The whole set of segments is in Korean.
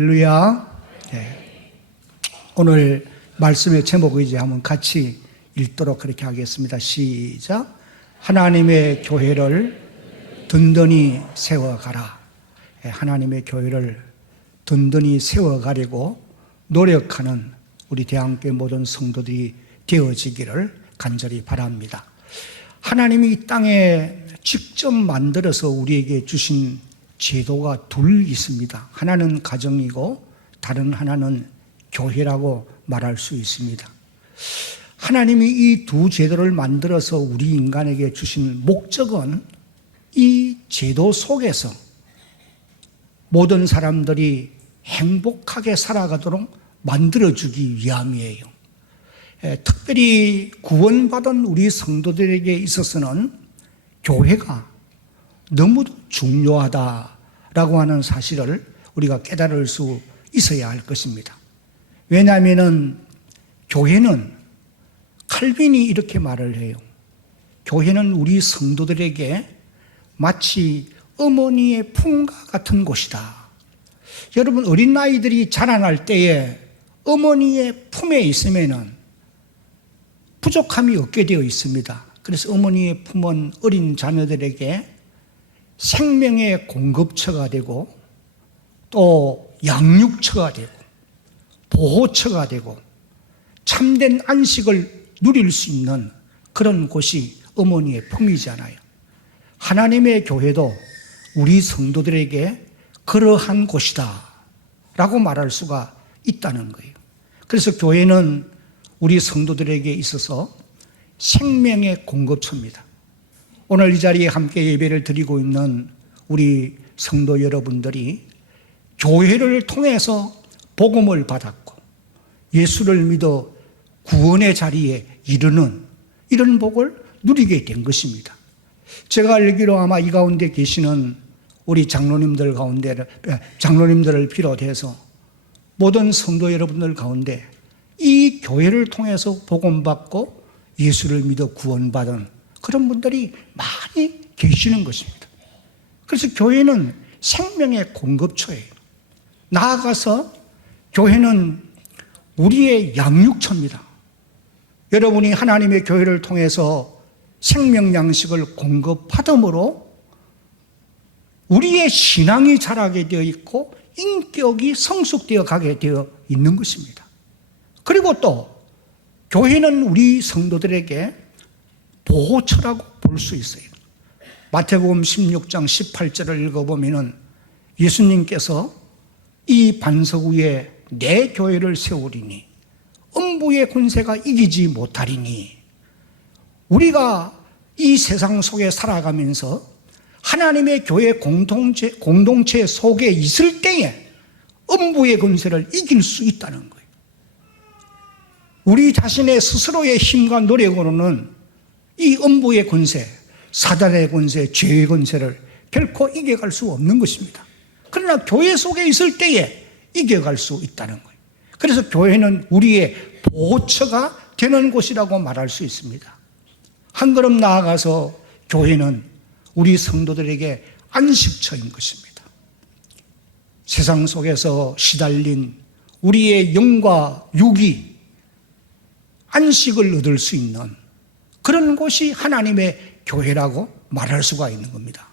할렐루야. 네. 오늘 말씀의 제목을 이제 한번 같이 읽도록 그렇게 하겠습니다. 시작. 하나님의 교회를 든든히 세워가라. 하나님의 교회를 든든히 세워가려고 노력하는 우리 대한교회 모든 성도들이 되어지기를 간절히 바랍니다. 하나님이 이 땅에 직접 만들어서 우리에게 주신 제도가 둘 있습니다. 하나는 가정이고 다른 하나는 교회라고 말할 수 있습니다. 하나님이 이 두 제도를 만들어서 우리 인간에게 주신 목적은 이 제도 속에서 모든 사람들이 행복하게 살아가도록 만들어주기 위함이에요. 특별히 구원받은 우리 성도들에게 있어서는 교회가 너무도 중요하다라고 하는 사실을 우리가 깨달을 수 있어야 할 것입니다. 왜냐하면 교회는 칼빈이 이렇게 말을 해요. 교회는 우리 성도들에게 마치 어머니의 품과 같은 곳이다. 여러분, 어린 아이들이 자라날 때에 어머니의 품에 있으면은 부족함이 없게 되어 있습니다. 그래서 어머니의 품은 어린 자녀들에게 생명의 공급처가 되고 또 양육처가 되고 보호처가 되고 참된 안식을 누릴 수 있는 그런 곳이 어머니의 품이잖아요. 하나님의 교회도 우리 성도들에게 그러한 곳이다 라고 말할 수가 있다는 거예요. 그래서 교회는 우리 성도들에게 있어서 생명의 공급처입니다. 오늘 이 자리에 함께 예배를 드리고 있는 우리 성도 여러분들이 교회를 통해서 복음을 받았고 예수를 믿어 구원의 자리에 이르는 이런 복을 누리게 된 것입니다. 제가 알기로 아마 이 가운데 계시는 우리 장로님들을 비롯해서 모든 성도 여러분들 가운데 이 교회를 통해서 복음받고 예수를 믿어 구원받은 그런 분들이 많이 계시는 것입니다. 그래서 교회는 생명의 공급처예요. 나아가서 교회는 우리의 양육처입니다. 여러분이 하나님의 교회를 통해서 생명 양식을 공급받음으로 우리의 신앙이 자라게 되어 있고 인격이 성숙되어 가게 되어 있는 것입니다. 그리고 또 교회는 우리 성도들에게 보호처라고 볼 수 있어요. 마태복음 16장 18절을 읽어보면 예수님께서 이 반석 위에 내 교회를 세우리니 음부의 권세가 이기지 못하리니, 우리가 이 세상 속에 살아가면서 하나님의 교회 공동체 속에 있을 때에 음부의 권세를 이길 수 있다는 거예요. 우리 자신의 스스로의 힘과 노력으로는 이 음부의 권세, 사단의 권세, 죄의 권세를 결코 이겨갈 수 없는 것입니다. 그러나 교회 속에 있을 때에 이겨갈 수 있다는 거예요. 그래서 교회는 우리의 보호처가 되는 곳이라고 말할 수 있습니다. 한 걸음 나아가서 교회는 우리 성도들에게 안식처인 것입니다. 세상 속에서 시달린 우리의 영과 육이 안식을 얻을 수 있는 그런 곳이 하나님의 교회라고 말할 수가 있는 겁니다.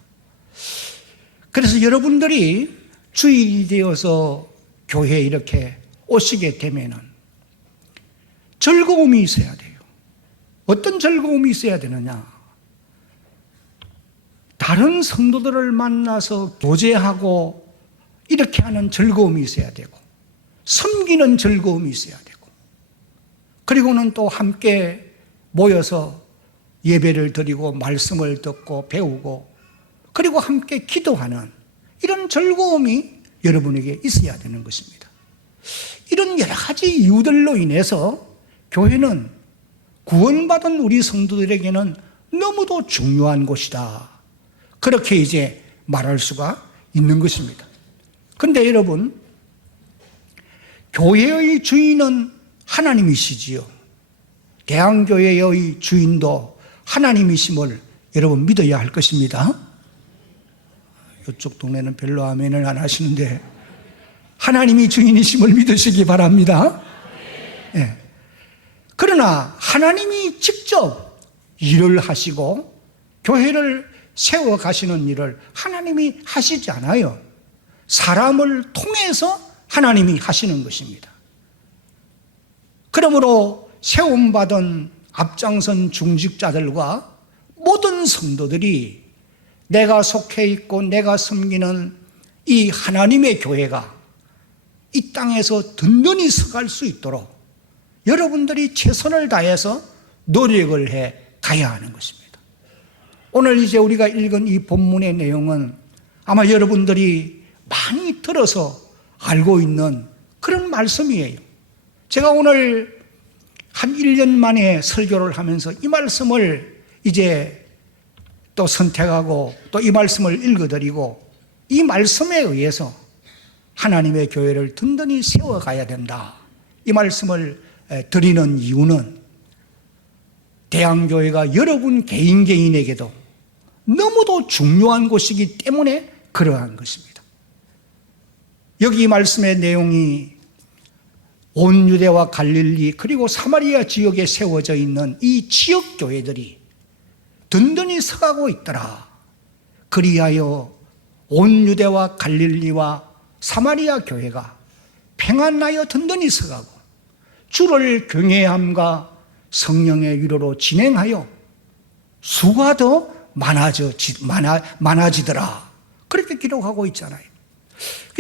그래서 여러분들이 주일이 되어서 교회에 이렇게 오시게 되면은 즐거움이 있어야 돼요. 어떤 즐거움이 있어야 되느냐? 다른 성도들을 만나서 교제하고 이렇게 하는 즐거움이 있어야 되고, 섬기는 즐거움이 있어야 되고, 그리고는 또 함께 모여서 예배를 드리고 말씀을 듣고 배우고 그리고 함께 기도하는 이런 즐거움이 여러분에게 있어야 되는 것입니다. 이런 여러 가지 이유들로 인해서 교회는 구원받은 우리 성도들에게는 너무도 중요한 곳이다, 그렇게 이제 말할 수가 있는 것입니다. 그런데 여러분, 교회의 주인은 하나님이시지요. 대한교회의 주인도 하나님이심을 여러분 믿어야 할 것입니다. 이쪽 동네는 별로 아멘을 안 하시는데 하나님이 주인이심을 믿으시기 바랍니다. 예. 그러나 하나님이 직접 일을 하시고 교회를 세워 가시는 일을 하나님이 하시지 않아요. 사람을 통해서 하나님이 하시는 것입니다. 그러므로 세움받은 앞장선 중직자들과 모든 성도들이 내가 속해 있고 내가 섬기는 이 하나님의 교회가 이 땅에서 든든히 서갈 수 있도록 여러분들이 최선을 다해서 노력을 해 가야 하는 것입니다. 오늘 이제 우리가 읽은 이 본문의 내용은 아마 여러분들이 많이 들어서 알고 있는 그런 말씀이에요. 제가 오늘 한 1년 만에 설교를 하면서 이 말씀을 이제 또 선택하고 또 이 말씀을 읽어드리고 이 말씀에 의해서 하나님의 교회를 든든히 세워가야 된다. 이 말씀을 드리는 이유는 대한교회가 여러분 개인에게도 너무도 중요한 곳이기 때문에 그러한 것입니다. 여기 이 말씀의 내용이 온 유대와 갈릴리 그리고 사마리아 지역에 세워져 있는 이 지역 교회들이 든든히 서가고 있더라. 그리하여 온 유대와 갈릴리와 사마리아 교회가 평안하여 든든히 서가고 주를 경외함과 성령의 위로로 진행하여 수가 더 많아지더라. 그렇게 기록하고 있잖아요.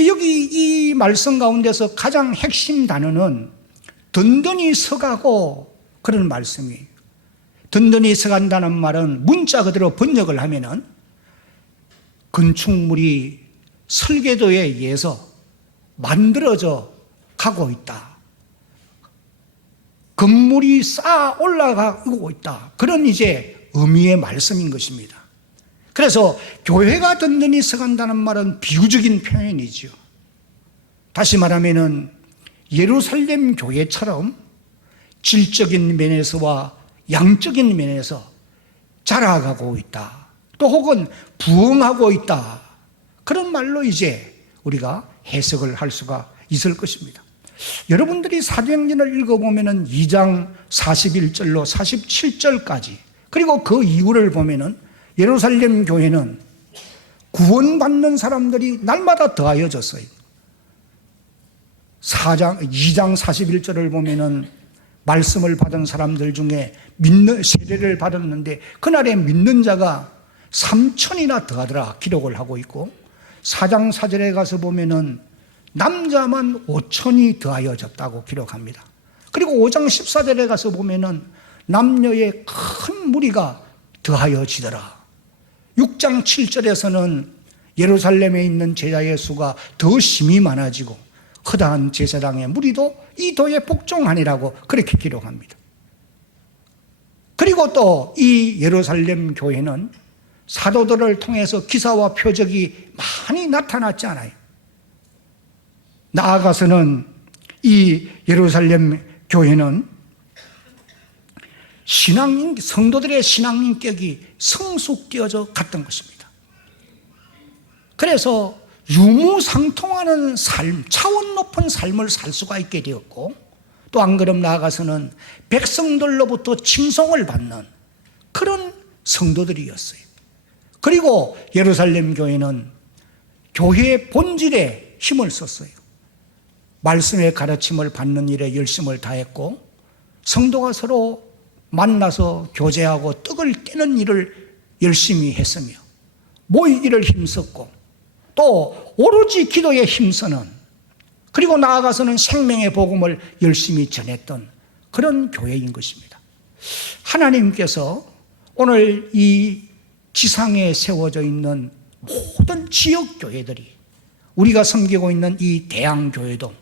여기 이 말씀 가운데서 가장 핵심 단어는 든든히 서가고 그런 말씀이에요. 든든히 서간다는 말은 문자 그대로 번역을 하면은 건축물이 설계도에 의해서 만들어져 가고 있다. 건물이 쌓아 올라가고 있다. 그런 이제 의미의 말씀인 것입니다. 그래서 교회가 든든히 서간다는 말은 비유적인 표현이죠. 다시 말하면은 예루살렘 교회처럼 질적인 면에서와 양적인 면에서 자라가고 있다. 또 혹은 부흥하고 있다. 그런 말로 이제 우리가 해석을 할 수가 있을 것입니다. 여러분들이 사도행전을 읽어보면은 2장 41절로 47절까지 그리고 그 이후를 보면은 예루살렘 교회는 구원받는 사람들이 날마다 더하여졌어요. 2장 41절을 보면은 말씀을 받은 사람들 중에 세례를 받았는데 그날에 믿는 자가 3천이나 더하더라 기록을 하고 있고 4장 4절에 가서 보면은 남자만 5천이 더하여졌다고 기록합니다. 그리고 5장 14절에 가서 보면은 남녀의 큰 무리가 더하여지더라. 6장 7절에서는 예루살렘에 있는 제자의 수가 더 심히 많아지고 허다한 제사장의 무리도 이 도에 복종하니라고 그렇게 기록합니다. 그리고 또 이 예루살렘 교회는 사도들을 통해서 기사와 표적이 많이 나타났지 않아요. 나아가서는 이 예루살렘 교회는 성도들의 신앙인격이 성숙되어져 갔던 것입니다. 그래서 유무상통하는 삶, 차원 높은 삶을 살 수가 있게 되었고 또 한 걸음 나아가서는 백성들로부터 칭송을 받는 그런 성도들이었어요. 그리고 예루살렘 교회는 교회의 본질에 힘을 썼어요. 말씀의 가르침을 받는 일에 열심을 다했고 성도가 서로 만나서 교제하고 떡을 떼는 일을 열심히 했으며 모이기를 힘썼고 또 오로지 기도에 힘쓰는 그리고 나아가서는 생명의 복음을 열심히 전했던 그런 교회인 것입니다. 하나님께서 오늘 이 지상에 세워져 있는 모든 지역 교회들이 우리가 섬기고 있는 이 대항교회도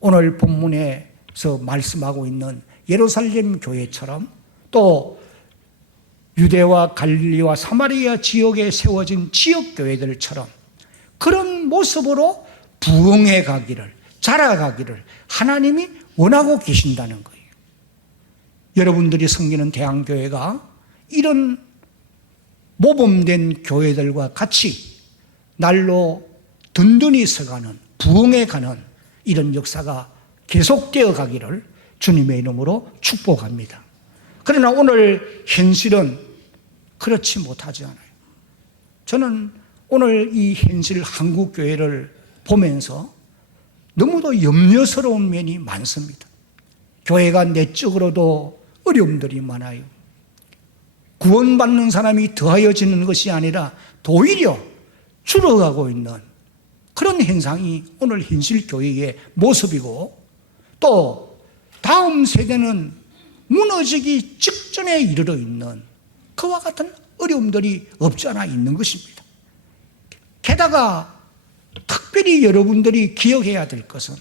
오늘 본문에서 말씀하고 있는 예루살렘 교회처럼 또 유대와 갈릴리와 사마리아 지역에 세워진 지역 교회들처럼 그런 모습으로 부흥해 가기를 자라가기를 하나님이 원하고 계신다는 거예요. 여러분들이 섬기는 대항교회가 이런 모범된 교회들과 같이 날로 든든히 서가는 부흥해 가는 이런 역사가 계속되어 가기를 주님의 이름으로 축복합니다. 그러나 오늘 현실은 그렇지 못하지 않아요. 저는 오늘 이 현실 한국교회를 보면서 너무도 염려스러운 면이 많습니다. 교회가 내적으로도 어려움들이 많아요. 구원받는 사람이 더하여지는 것이 아니라 오히려 줄어가고 있는 그런 현상이 오늘 현실 교회의 모습이고, 또 다음 세대는 무너지기 직전에 이르러 있는 그와 같은 어려움들이 없지 않아 있는 것입니다. 게다가 특별히 여러분들이 기억해야 될 것은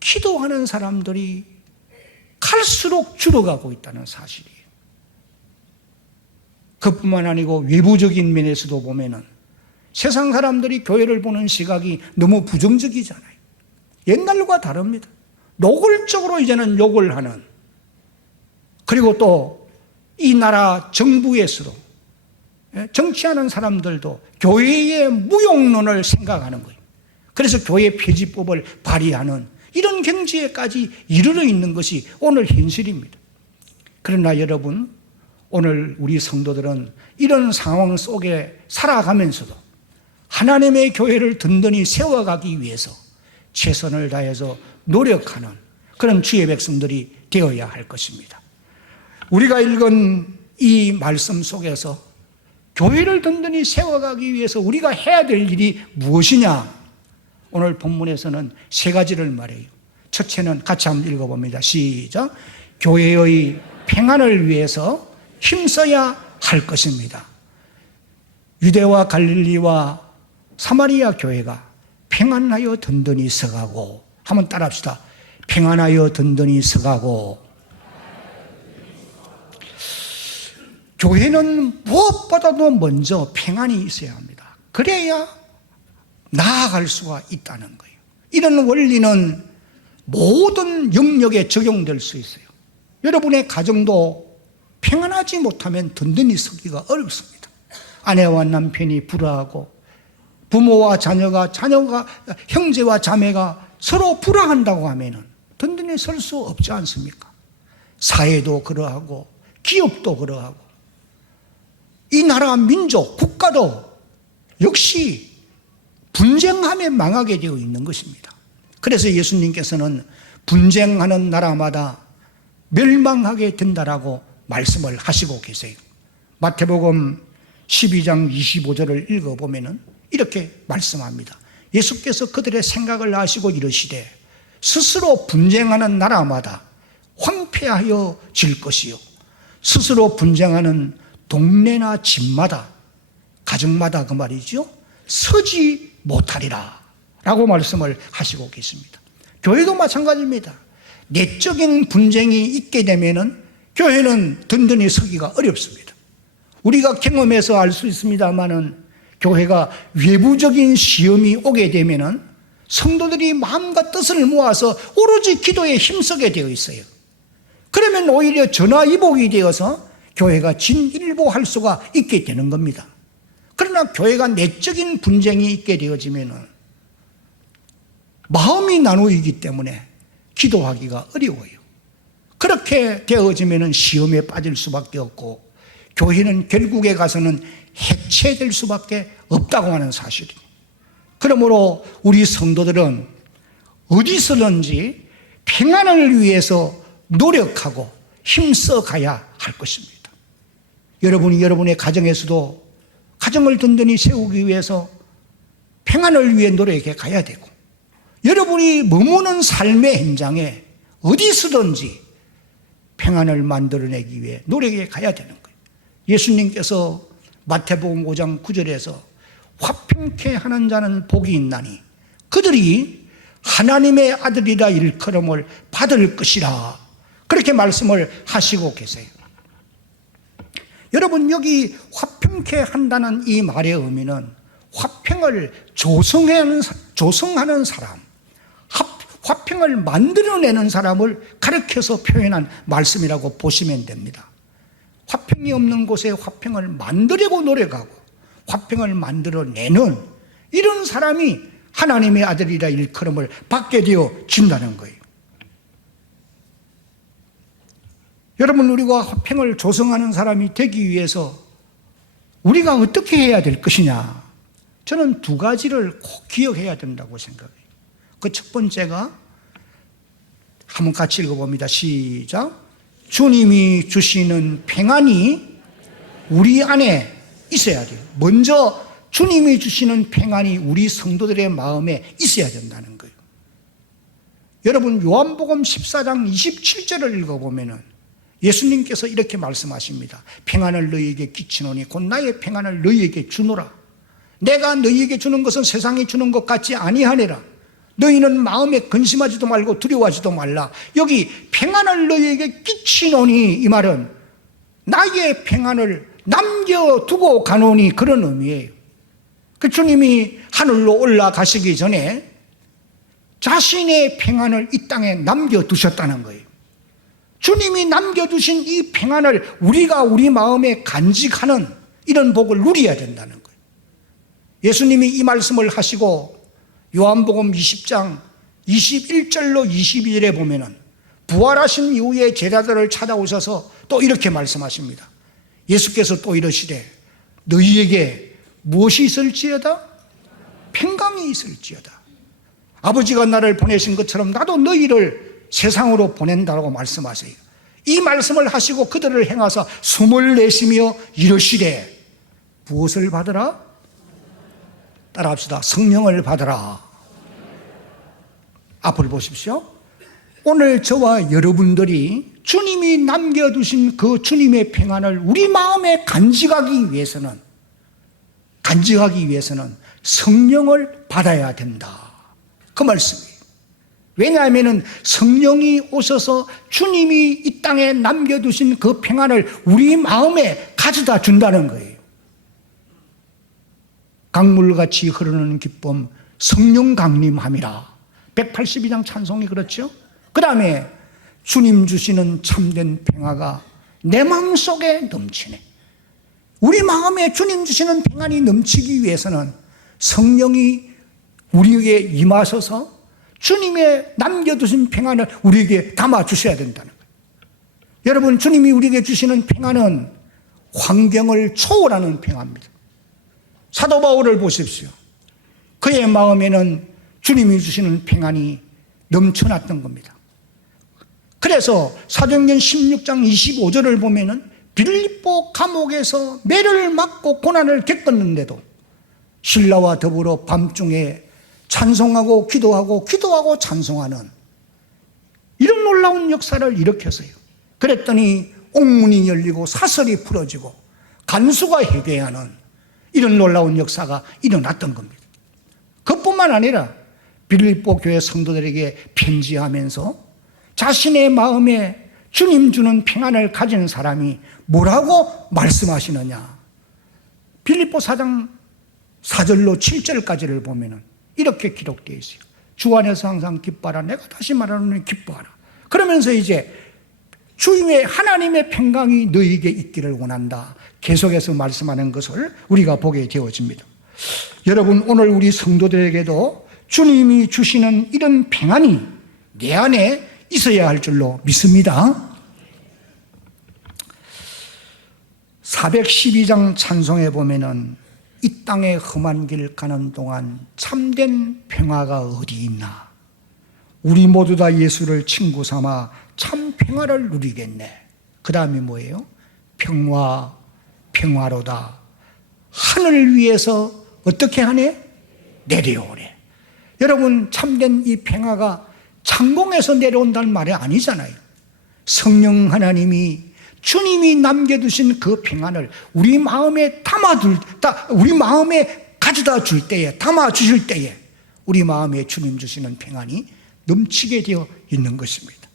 기도하는 사람들이 갈수록 줄어가고 있다는 사실이에요. 그뿐만 아니고 외부적인 면에서도 보면은 세상 사람들이 교회를 보는 시각이 너무 부정적이잖아요. 옛날과 다릅니다. 노골적으로 이제는 욕을 하는, 그리고 또 이 나라 정부에서도 정치하는 사람들도 교회의 무용론을 생각하는 거예요. 그래서 교회 폐지법을 발의하는 이런 경지에까지 이르러 있는 것이 오늘 현실입니다. 그러나 여러분, 오늘 우리 성도들은 이런 상황 속에 살아가면서도 하나님의 교회를 든든히 세워가기 위해서 최선을 다해서 노력하는 그런 주의 백성들이 되어야 할 것입니다. 우리가 읽은 이 말씀 속에서 교회를 든든히 세워가기 위해서 우리가 해야 될 일이 무엇이냐? 오늘 본문에서는 세 가지를 말해요. 첫째는 같이 한번 읽어봅니다. 시작. 교회의 평안을 위해서 힘써야 할 것입니다. 유대와 갈릴리와 사마리아 교회가 평안하여 든든히 서가고, 한번 따라합시다. 평안하여 든든히 서가고. 교회는 무엇보다도 먼저 평안이 있어야 합니다. 그래야 나아갈 수가 있다는 거예요. 이런 원리는 모든 영역에 적용될 수 있어요. 여러분의 가정도 평안하지 못하면 든든히 서기가 어렵습니다. 아내와 남편이 불화하고, 부모와 자녀가 형제와 자매가 서로 불화한다고 하면 든든히 설 수 없지 않습니까? 사회도 그러하고 기업도 그러하고 이 나라 민족, 국가도 역시 분쟁함에 망하게 되어 있는 것입니다. 그래서 예수님께서는 분쟁하는 나라마다 멸망하게 된다라고 말씀을 하시고 계세요. 마태복음 12장 25절을 읽어보면 이렇게 말씀합니다. 예수께서 그들의 생각을 아시고 이르시되 스스로 분쟁하는 나라마다 황폐하여 질 것이요 스스로 분쟁하는 동네나 집마다, 가정마다 그 말이죠, 서지 못하리라 라고 말씀을 하시고 계십니다. 교회도 마찬가지입니다. 내적인 분쟁이 있게 되면은 교회는 든든히 서기가 어렵습니다. 우리가 경험해서 알 수 있습니다만은 교회가 외부적인 시험이 오게 되면은 성도들이 마음과 뜻을 모아서 오로지 기도에 힘쓰게 되어 있어요. 그러면 오히려 전화위복이 되어서 교회가 진일보할 수가 있게 되는 겁니다. 그러나 교회가 내적인 분쟁이 있게 되어지면은 마음이 나누이기 때문에 기도하기가 어려워요. 그렇게 되어지면은 시험에 빠질 수밖에 없고 교회는 결국에 가서는 해체될 수밖에 없다고 하는 사실입니다. 그러므로 우리 성도들은 어디서든지 평안을 위해서 노력하고 힘써 가야 할 것입니다. 여러분이 여러분의 가정에서도 가정을 든든히 세우기 위해서 평안을 위해 노력해 가야 되고, 여러분이 머무는 삶의 현장에 어디서든지 평안을 만들어내기 위해 노력해 가야 되는 거예요. 예수님께서 마태복음 5장 9절에서 화평케 하는 자는 복이 있나니 그들이 하나님의 아들이라 일컬음을 받을 것이라, 그렇게 말씀을 하시고 계세요. 여러분, 여기 화평케 한다는 이 말의 의미는 화평을 조성하는 사람, 화평을 만들어내는 사람을 가르쳐서 표현한 말씀이라고 보시면 됩니다. 화평이 없는 곳에 화평을 만들려고 노력하고 화평을 만들어내는 이런 사람이 하나님의 아들이라 일컬음을 받게 되어진다는 거예요. 여러분, 우리가 화평을 조성하는 사람이 되기 위해서 우리가 어떻게 해야 될 것이냐? 저는 두 가지를 꼭 기억해야 된다고 생각해요. 그 첫 번째가 한번 같이 읽어봅니다. 시작. 주님이 주시는 평안이 우리 안에 있어야 돼요. 먼저 주님이 주시는 평안이 우리 성도들의 마음에 있어야 된다는 거예요. 여러분, 요한복음 14장 27절을 읽어보면 예수님께서 이렇게 말씀하십니다. 평안을 너희에게 끼치노니 곧 나의 평안을 너희에게 주노라. 내가 너희에게 주는 것은 세상이 주는 것 같지 아니하니라. 너희는 마음에 근심하지도 말고 두려워하지도 말라. 여기 평안을 너희에게 끼치노니, 이 말은 나의 평안을 남겨두고 가노니, 그런 의미예요. 그 주님이 하늘로 올라가시기 전에 자신의 평안을 이 땅에 남겨두셨다는 거예요. 주님이 남겨두신 이 평안을 우리가 우리 마음에 간직하는 이런 복을 누려야 된다는 거예요. 예수님이 이 말씀을 하시고 요한복음 20장 21절로 22절에 보면은 부활하신 이후에 제자들을 찾아오셔서 또 이렇게 말씀하십니다. 예수께서 또 이러시되 너희에게 무엇이 있을지어다? 평강이 있을지어다. 아버지가 나를 보내신 것처럼 나도 너희를 세상으로 보낸다고 말씀하세요. 이 말씀을 하시고 그들을 행하사 숨을 내쉬며 이르시되 무엇을 받으라? 따라합시다. 성령을 받으라. 앞을 보십시오. 오늘 저와 여러분들이 주님이 남겨두신 그 주님의 평안을 우리 마음에 간직하기 위해서는 성령을 받아야 된다. 그 말씀이에요. 왜냐하면 성령이 오셔서 주님이 이 땅에 남겨두신 그 평안을 우리 마음에 가져다 준다는 거예요. 강물같이 흐르는 기쁨 성령 강림함이라. 182장 찬송이 그렇죠? 그 다음에 주님 주시는 참된 평화가 내 마음속에 넘치네. 우리 마음에 주님 주시는 평안이 넘치기 위해서는 성령이 우리에게 임하셔서 주님의 남겨두신 평안을 우리에게 담아주셔야 된다는 거예요. 여러분, 주님이 우리에게 주시는 평안은 환경을 초월하는 평안입니다. 사도 바울을 보십시오. 그의 마음에는 주님이 주시는 평안이 넘쳐났던 겁니다. 그래서 사도행전 16장 25절을 보면은 빌립보 감옥에서 매를 맞고 고난을 겪었는데도 신라와 더불어 밤중에 찬송하고 기도하고 찬송하는 이런 놀라운 역사를 일으켰어요. 그랬더니 옥문이 열리고 사설이 풀어지고 간수가 회개하는 이런 놀라운 역사가 일어났던 겁니다. 그뿐만 아니라 빌립보 교회 성도들에게 편지하면서 자신의 마음에 주님 주는 평안을 가진 사람이 뭐라고 말씀하시느냐. 빌립보 4장 4절로 7절까지를 보면 이렇게 기록되어 있어요. 주 안에서 항상 기뻐하라. 내가 다시 말하노니 기뻐하라. 그러면서 이제 주의 하나님의 평강이 너희에게 있기를 원한다. 계속해서 말씀하는 것을 우리가 보게 되어집니다. 여러분, 오늘 우리 성도들에게도 주님이 주시는 이런 평안이 내 안에 있어야 할 줄로 믿습니다. 412장 찬송에 보면은 이 땅에 험한 길 가는 동안 참된 평화가 어디 있나? 우리 모두 다 예수를 친구 삼아 참 평화를 누리겠네. 그 다음에 뭐예요? 평화로다. 하늘 위에서 어떻게 하네? 내려오네. 여러분, 참된 이 평화가 창공에서 내려온다는 말이 아니잖아요. 성령 하나님이 주님이 남겨두신 그 평안을 우리 마음에 우리 마음에 가져다 줄 때에, 담아 주실 때에 우리 마음에 주님 주시는 평안이 넘치게 되어 있는 것입니다.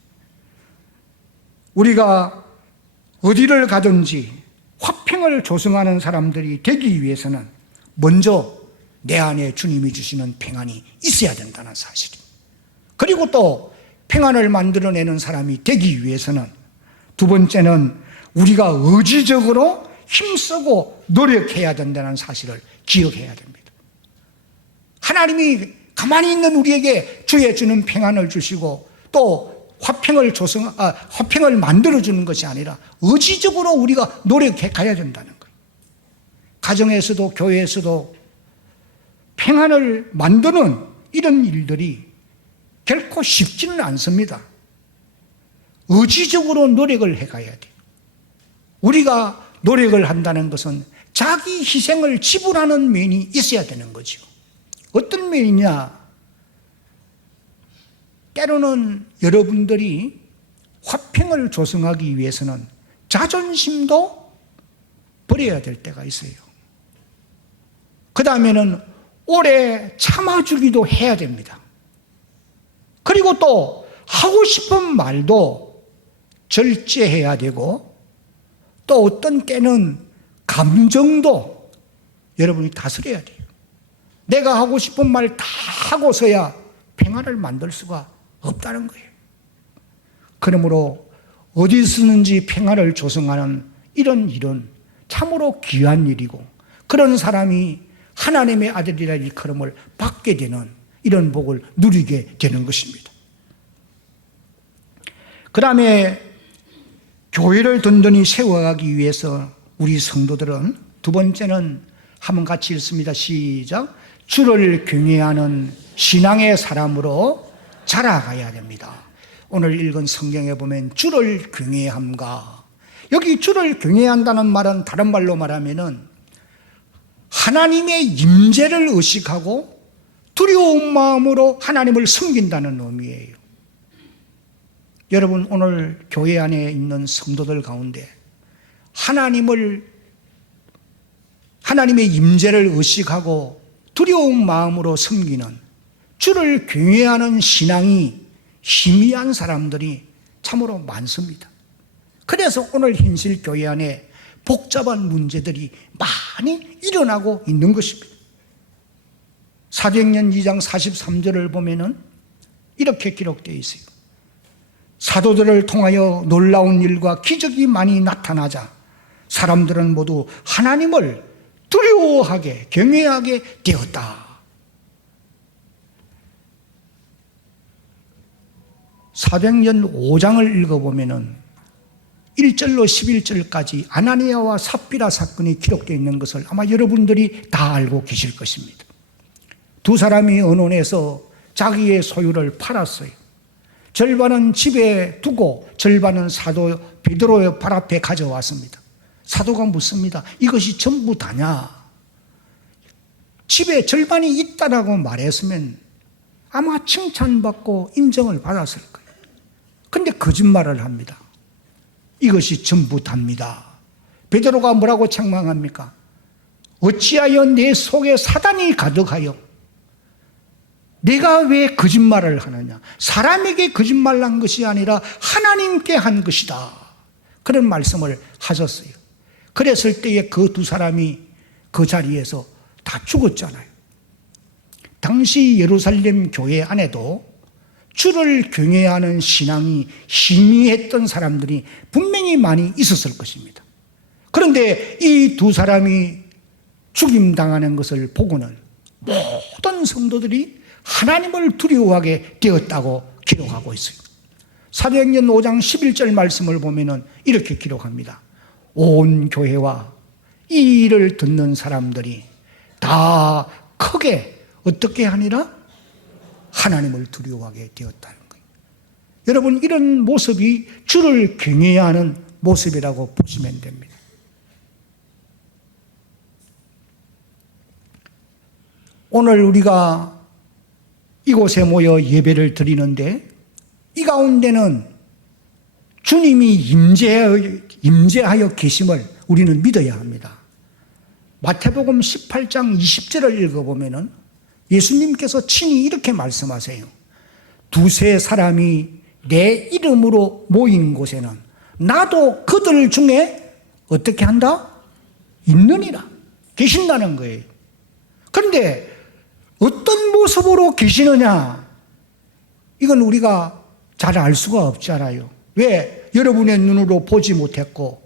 우리가 어디를 가든지 화평을 조성하는 사람들이 되기 위해서는 먼저 내 안에 주님이 주시는 평안이 있어야 된다는 사실입니다. 그리고 또 평안을 만들어내는 사람이 되기 위해서는 두 번째는 우리가 의지적으로 힘쓰고 노력해야 된다는 사실을 기억해야 됩니다. 하나님이 가만히 있는 우리에게 주의 주는 평안을 주시고 또 화평을 만들어주는 것이 아니라 의지적으로 우리가 노력해 가야 된다는 거예요. 가정에서도 교회에서도 평안을 만드는 이런 일들이 결코 쉽지는 않습니다. 의지적으로 노력을 해가야 돼요. 우리가 노력을 한다는 것은 자기 희생을 지불하는 면이 있어야 되는 거죠. 어떤 면이냐? 때로는 여러분들이 화평을 조성하기 위해서는 자존심도 버려야 될 때가 있어요. 그 다음에는 오래 참아주기도 해야 됩니다. 그리고 또 하고 싶은 말도 절제해야 되고 또 어떤 때는 감정도 여러분이 다스려야 돼요. 내가 하고 싶은 말 다 하고서야 평안을 만들 수가 없다는 거예요. 그러므로 어디서든지 평안을 조성하는 이런 일은 참으로 귀한 일이고 그런 사람이 하나님의 아들이라 일컬음을 받게 되는 이런 복을 누리게 되는 것입니다. 그 다음에 교회를 든든히 세워가기 위해서 우리 성도들은 두 번째는 한번 같이 읽습니다. 시작. 주를 경외하는 신앙의 사람으로 자라가야 됩니다. 오늘 읽은 성경에 보면 주를 경외함과, 여기 주를 경외한다는 말은 다른 말로 말하면은 하나님의 임재를 의식하고 두려운 마음으로 하나님을 섬긴다는 의미예요. 여러분, 오늘 교회 안에 있는 성도들 가운데 하나님의 임재를 의식하고 두려운 마음으로 섬기는 주를 경외하는 신앙이 희미한 사람들이 참으로 많습니다. 그래서 오늘 현실 교회 안에 복잡한 문제들이 많이 일어나고 있는 것입니다. 사도행전 2장 43절을 보면은 이렇게 기록되어 있어요. 사도들을 통하여 놀라운 일과 기적이 많이 나타나자 사람들은 모두 하나님을 두려워하게 경외하게 되었다. 사도행전 5장을 읽어보면은 1절로 11절까지 아나니아와 삽비라 사건이 기록되어 있는 것을 아마 여러분들이 다 알고 계실 것입니다. 두 사람이 언론에서 자기의 소유를 팔았어요. 절반은 집에 두고 절반은 사도 베드로의 발 앞에 가져왔습니다. 사도가 묻습니다. 이것이 전부 다냐? 집에 절반이 있다라고 말했으면 아마 칭찬받고 인정을 받았을 거예요. 그런데 거짓말을 합니다. 이것이 전부 답니다. 베드로가 뭐라고 책망합니까? 어찌하여 내 속에 사단이 가득하여 내가 왜 거짓말을 하느냐? 사람에게 거짓말한 것이 아니라 하나님께 한 것이다. 그런 말씀을 하셨어요. 그랬을 때에 그 두 사람이 그 자리에서 다 죽었잖아요. 당시 예루살렘 교회 안에도 주를 경외하는 신앙이 희미했던 사람들이 분명히 많이 있었을 것입니다. 그런데 이 두 사람이 죽임당하는 것을 보고는 모든 성도들이 하나님을 두려워하게 되었다고 기록하고 있어요. 사도행전 5장 11절 말씀을 보면은 이렇게 기록합니다. 온 교회와 이 일을 듣는 사람들이 다 크게 어떻게 하니라? 하나님을 두려워하게 되었다는 거예요. 여러분, 이런 모습이 주를 경외하는 모습이라고 보시면 됩니다. 오늘 우리가 이곳에 모여 예배를 드리는데 이 가운데는 주님이 임재하여 계심을 우리는 믿어야 합니다. 마태복음 18장 20절을 읽어보면 예수님께서 친히 이렇게 말씀하세요. 두세 사람이 내 이름으로 모인 곳에는 나도 그들 중에 어떻게 한다? 있느니라. 계신다는 거예요. 그런데 어떤 모습으로 계시느냐? 이건 우리가 잘 알 수가 없잖아요. 왜? 여러분의 눈으로 보지 못했고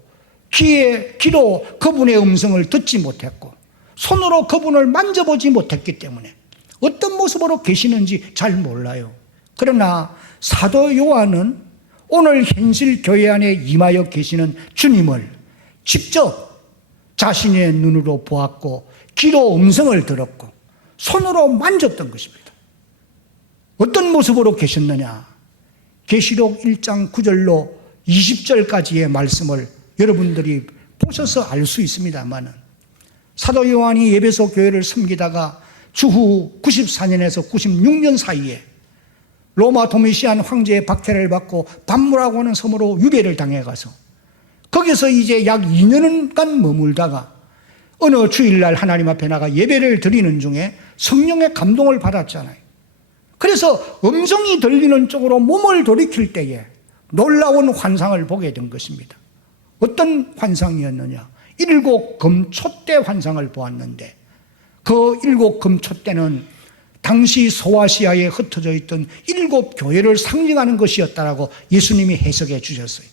귀로 그분의 음성을 듣지 못했고 손으로 그분을 만져보지 못했기 때문에 어떤 모습으로 계시는지 잘 몰라요. 그러나 사도 요한은 오늘 현실 교회 안에 임하여 계시는 주님을 직접 자신의 눈으로 보았고 귀로 음성을 들었고 손으로 만졌던 것입니다. 어떤 모습으로 계셨느냐? 계시록 1장 9절로 20절까지의 말씀을 여러분들이 보셔서 알 수 있습니다만, 사도 요한이 에베소 교회를 섬기다가 주후 94년에서 96년 사이에 로마 도미시안 황제의 박해를 받고 반무라고 하는 섬으로 유배를 당해가서 거기서 이제 약 2년간 머물다가 어느 주일날 하나님 앞에 나가 예배를 드리는 중에 성령의 감동을 받았잖아요. 그래서 음성이 들리는 쪽으로 몸을 돌이킬 때에 놀라운 환상을 보게 된 것입니다. 어떤 환상이었느냐? 7 금촛대 환상을 보았는데, 그 7 금촛대는 당시 소아시아에 흩어져 있던 7 교회를 상징하는 것이었다라고 예수님이 해석해 주셨어요.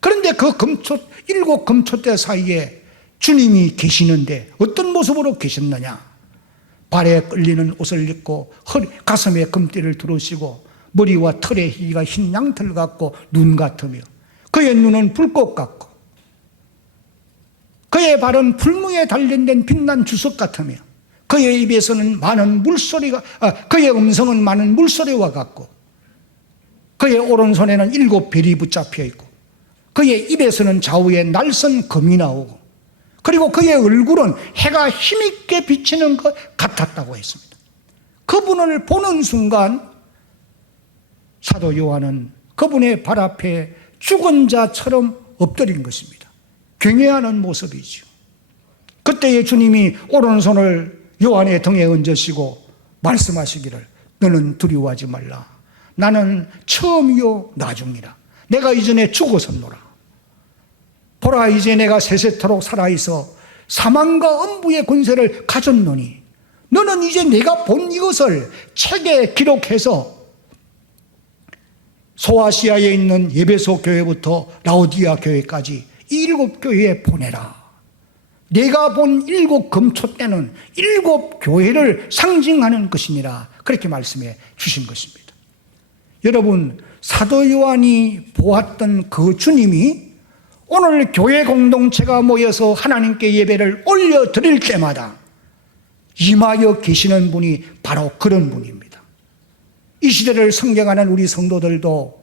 그런데 그 7 금촛대 사이에 주님이 계시는데 어떤 모습으로 계셨느냐? 발에 끌리는 옷을 입고 가슴에 금띠를 두르시고 머리와 털의 희가 흰 양털 같고 눈 같으며 그의 눈은 불꽃 같고 그의 발은 풀무에 단련된 빛난 주석 같으며 그의 입에서는 많은 물소리가 그의 음성은 많은 물소리와 같고 그의 오른손에는 7 별이 붙잡혀 있고 그의 입에서는 좌우에 날선 검이 나오고 그리고 그의 얼굴은 해가 힘있게 비치는 것 같았다고 했습니다. 그분을 보는 순간 사도 요한은 그분의 발 앞에 죽은 자처럼 엎드린 것입니다. 경외하는 모습이죠. 그때에 주님이 오른손을 요한의 등에 얹으시고 말씀하시기를 너는 두려워하지 말라. 나는 처음이요 나중이라. 내가 이전에 죽었었노라. 보라 이제 내가 세세토록 살아있어 사망과 음부의 권세를 가졌노니 너는 이제 내가 본 이것을 책에 기록해서 소아시아에 있는 에베소 교회부터 라오디아 교회까지 이 7 교회에 보내라. 내가 본 7 금촛대는 7 교회를 상징하는 것이니라. 그렇게 말씀해 주신 것입니다. 여러분, 사도 요한이 보았던 그 주님이 오늘 교회 공동체가 모여서 하나님께 예배를 올려드릴 때마다 임하여 계시는 분이 바로 그런 분입니다. 이 시대를 성경하는 우리 성도들도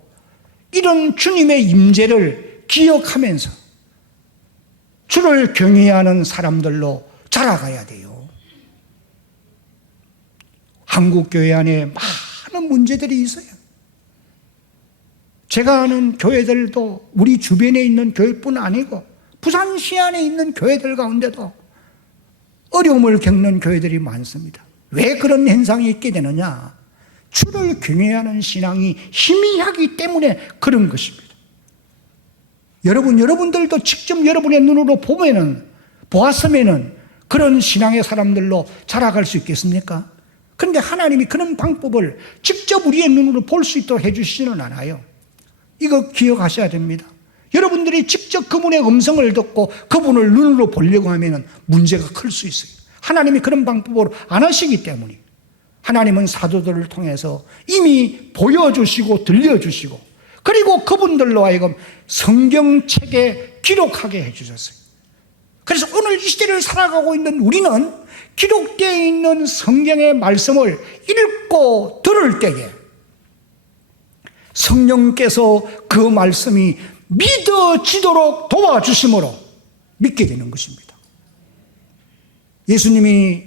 이런 주님의 임재를 기억하면서 주를 경외하는 사람들로 자라가야 돼요. 한국 교회 안에 많은 문제들이 있어요. 제가 아는 교회들도 우리 주변에 있는 교회뿐 아니고 부산시 안에 있는 교회들 가운데도 어려움을 겪는 교회들이 많습니다. 왜 그런 현상이 있게 되느냐? 주를 경외하는 신앙이 희미하기 때문에 그런 것입니다. 여러분들도 직접 여러분의 눈으로 보았으면은 그런 신앙의 사람들로 자라갈 수 있겠습니까? 그런데 하나님이 그런 방법을 직접 우리의 눈으로 볼 수 있도록 해주시지는 않아요. 이거 기억하셔야 됩니다. 여러분들이 직접 그분의 음성을 듣고 그분을 눈으로 보려고 하면 문제가 클 수 있어요. 하나님이 그런 방법으로 안 하시기 때문에 하나님은 사도들을 통해서 이미 보여주시고 들려주시고 그리고 그분들로 하여금 성경책에 기록하게 해주셨어요. 그래서 오늘 이 시대를 살아가고 있는 우리는 기록되어 있는 성경의 말씀을 읽고 들을 때에 성령께서 그 말씀이 믿어지도록 도와주심으로 믿게 되는 것입니다. 예수님이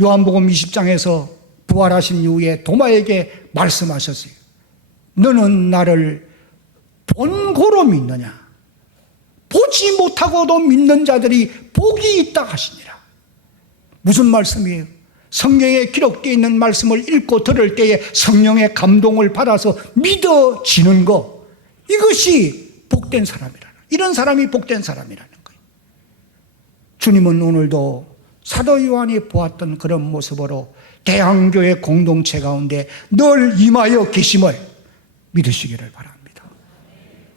요한복음 20장에서 부활하신 이후에 도마에게 말씀하셨어요. 너는 나를 본고로 믿느냐? 보지 못하고도 믿는 자들이 복이 있다 하시니라. 무슨 말씀이에요? 성경에 기록되어 있는 말씀을 읽고 들을 때에 성령의 감동을 받아서 믿어지는 것, 이것이 복된 사람이라는, 이런 사람이 복된 사람이라는 거예요. 주님은 오늘도 사도 요한이 보았던 그런 모습으로 대한교회 공동체 가운데 늘 임하여 계심을 믿으시기를 바랍니다.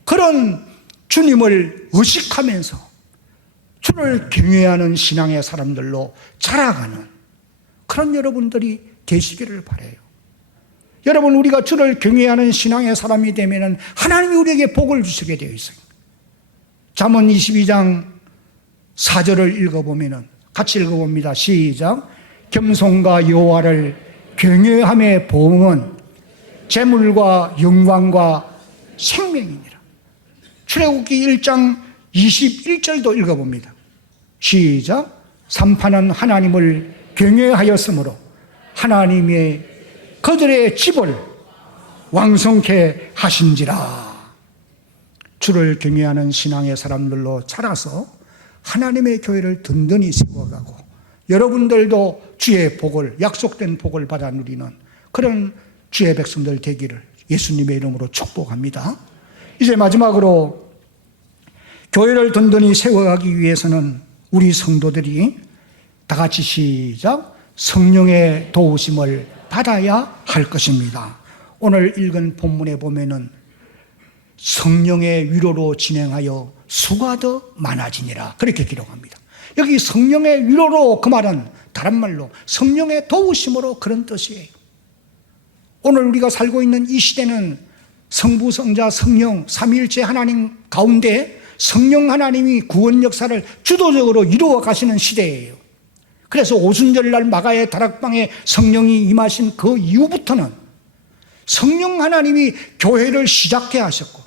그런 주님을 의식하면서 주를 경외하는 신앙의 사람들로 자라가는 그런 여러분들이 되시기를 바라요. 여러분, 우리가 주를 경외하는 신앙의 사람이 되면 하나님이 우리에게 복을 주시게 되어 있어요. 잠언 22장 4절을 읽어보면 같이 읽어봅니다. 시작. 겸손과 여호와를 경외함의 보응은 재물과 영광과 생명이니라. 출애굽기 1장 21절도 읽어봅니다. 시작. 산파는 하나님을 경외하였으므로 하나님의 그들의 집을 왕성케 하신지라. 주를 경외하는 신앙의 사람들로 자라서 하나님의 교회를 든든히 세워가고 여러분들도 주의 복을, 약속된 복을 받아 누리는 그런 주의 백성들 되기를 예수님의 이름으로 축복합니다. 이제 마지막으로 교회를 든든히 세워가기 위해서는 우리 성도들이 다 같이 시작. 성령의 도우심을 받아야 할 것입니다. 오늘 읽은 본문에 보면은 성령의 위로로 진행하여 수가 더 많아지니라 그렇게 기록합니다. 여기 성령의 위로로, 그 말은 다른 말로 성령의 도우심으로 그런 뜻이에요. 오늘 우리가 살고 있는 이 시대는 성부, 성자, 성령 삼위일체 하나님 가운데 성령 하나님이 구원 역사를 주도적으로 이루어 가시는 시대예요. 그래서 오순절날 마가의 다락방에 성령이 임하신 그 이후부터는 성령 하나님이 교회를 시작해 하셨고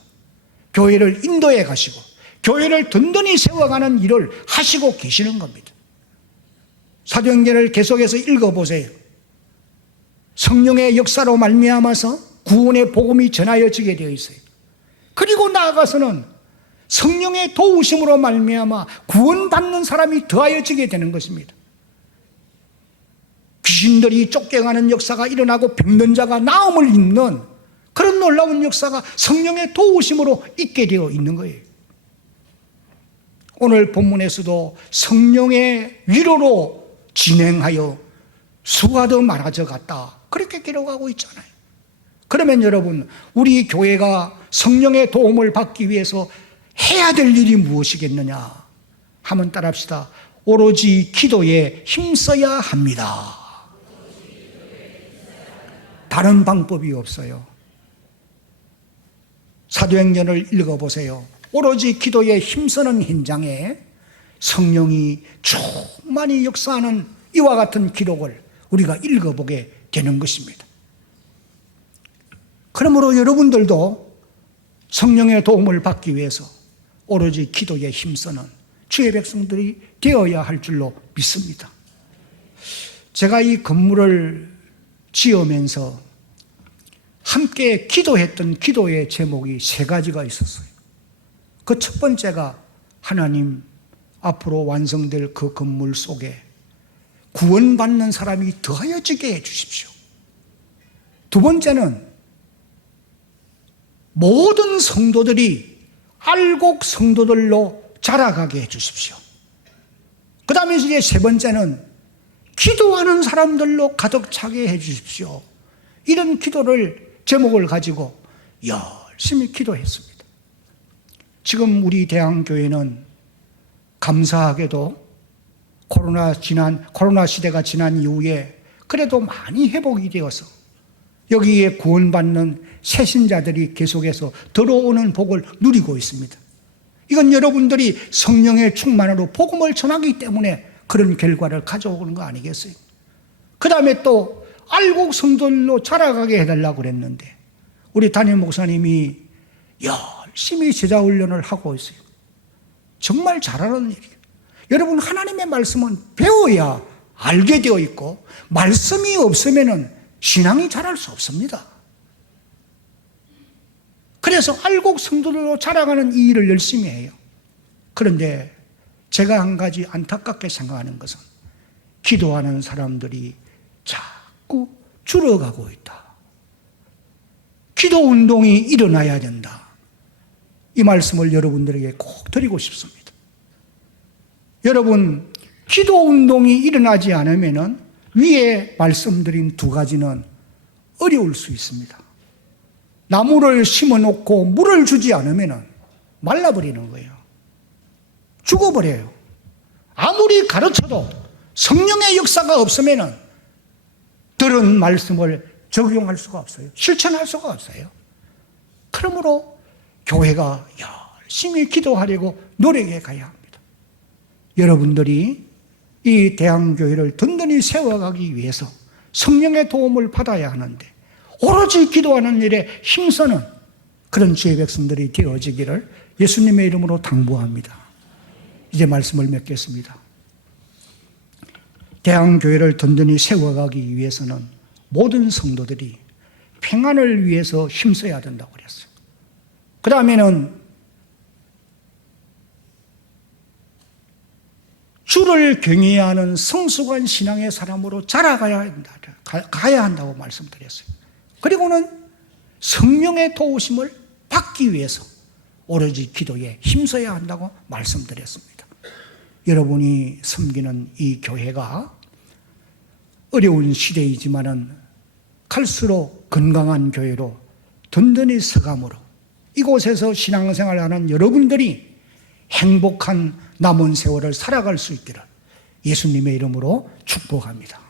교회를 인도해 가시고 교회를 든든히 세워가는 일을 하시고 계시는 겁니다. 사도행전을 계속해서 읽어보세요. 성령의 역사로 말미암아서 구원의 복음이 전하여지게 되어 있어요. 그리고 나아가서는 성령의 도우심으로 말미암아 구원받는 사람이 더하여지게 되는 것입니다. 귀신들이 쫓겨가는 역사가 일어나고 병든 자가 나음을 입는 그런 놀라운 역사가 성령의 도우심으로 있게 되어 있는 거예요. 오늘 본문에서도 성령의 위로로 진행하여 수가 더 많아져 갔다 그렇게 기록하고 있잖아요. 그러면 여러분, 우리 교회가 성령의 도움을 받기 위해서 해야 될 일이 무엇이겠느냐 한번 따라합시다. 오로지 기도에 힘써야 합니다. 다른 방법이 없어요. 사도행전을 읽어보세요. 오로지 기도에 힘쓰는 현장에 성령이 충만히 역사하는 이와 같은 기록을 우리가 읽어보게 되는 것입니다. 그러므로 여러분들도 성령의 도움을 받기 위해서 오로지 기도에 힘쓰는 주의 백성들이 되어야 할 줄로 믿습니다. 제가 이 건물을 지으면서 함께 기도했던 기도의 제목이 3가지가 있었어요. 그 첫 번째가 하나님, 앞으로 완성될 그 건물 속에 구원받는 사람이 더하여지게 해주십시오. 두 번째는 모든 성도들이 알곡 성도들로 자라가게 해주십시오. 그 다음에 이제 세 번째는 기도하는 사람들로 가득 차게 해주십시오. 이런 기도를 제목을 가지고 열심히 기도했습니다. 지금 우리 대한교회는 감사하게도 코로나 시대가 지난 이후에 그래도 많이 회복이 되어서 여기에 구원받는 새신자들이 계속해서 들어오는 복을 누리고 있습니다. 이건 여러분들이 성령의 충만으로 복음을 전하기 때문에 그런 결과를 가져오는 거 아니겠어요? 그 다음에 또 알곡 성도들로 자라가게 해달라고 그랬는데 우리 담임 목사님이 열심히 제자 훈련을 하고 있어요. 정말 잘하는 일이에요. 여러분, 하나님의 말씀은 배워야 알게 되어 있고 말씀이 없으면 신앙이 자랄 수 없습니다. 그래서 알곡 성도들로 자라가는 이 일을 열심히 해요. 그런데 제가 한 가지 안타깝게 생각하는 것은 기도하는 사람들이 자꾸 줄어가고 있다. 기도 운동이 일어나야 된다. 이 말씀을 여러분들에게 꼭 드리고 싶습니다. 여러분, 기도 운동이 일어나지 않으면 위에 말씀드린 2가지는 어려울 수 있습니다. 나무를 심어놓고 물을 주지 않으면 말라버리는 거예요. 죽어버려요. 아무리 가르쳐도 성령의 역사가 없으면 들은 말씀을 적용할 수가 없어요. 실천할 수가 없어요. 그러므로 교회가 열심히 기도하려고 노력해 가야 합니다. 여러분들이 이 대한교회를 든든히 세워가기 위해서 성령의 도움을 받아야 하는데 오로지 기도하는 일에 힘쓰는 그런 주의 백성들이 되어지기를 예수님의 이름으로 당부합니다. 이제 말씀을 맺겠습니다. 대한교회를 든든히 세워가기 위해서는 모든 성도들이 평안을 위해서 힘써야 된다고 그랬어요. 그 다음에는 주를 경외하는 성숙한 신앙의 사람으로 자라가야 한다고 말씀드렸어요. 그리고는 성령의 도우심을 받기 위해서 오로지 기도에 힘써야 한다고 말씀드렸습니다. 여러분이 섬기는 이 교회가 어려운 시대이지만은 갈수록 건강한 교회로 든든히 서감으로 이곳에서 신앙생활하는 여러분들이 행복한 남은 세월을 살아갈 수 있기를 예수님의 이름으로 축복합니다.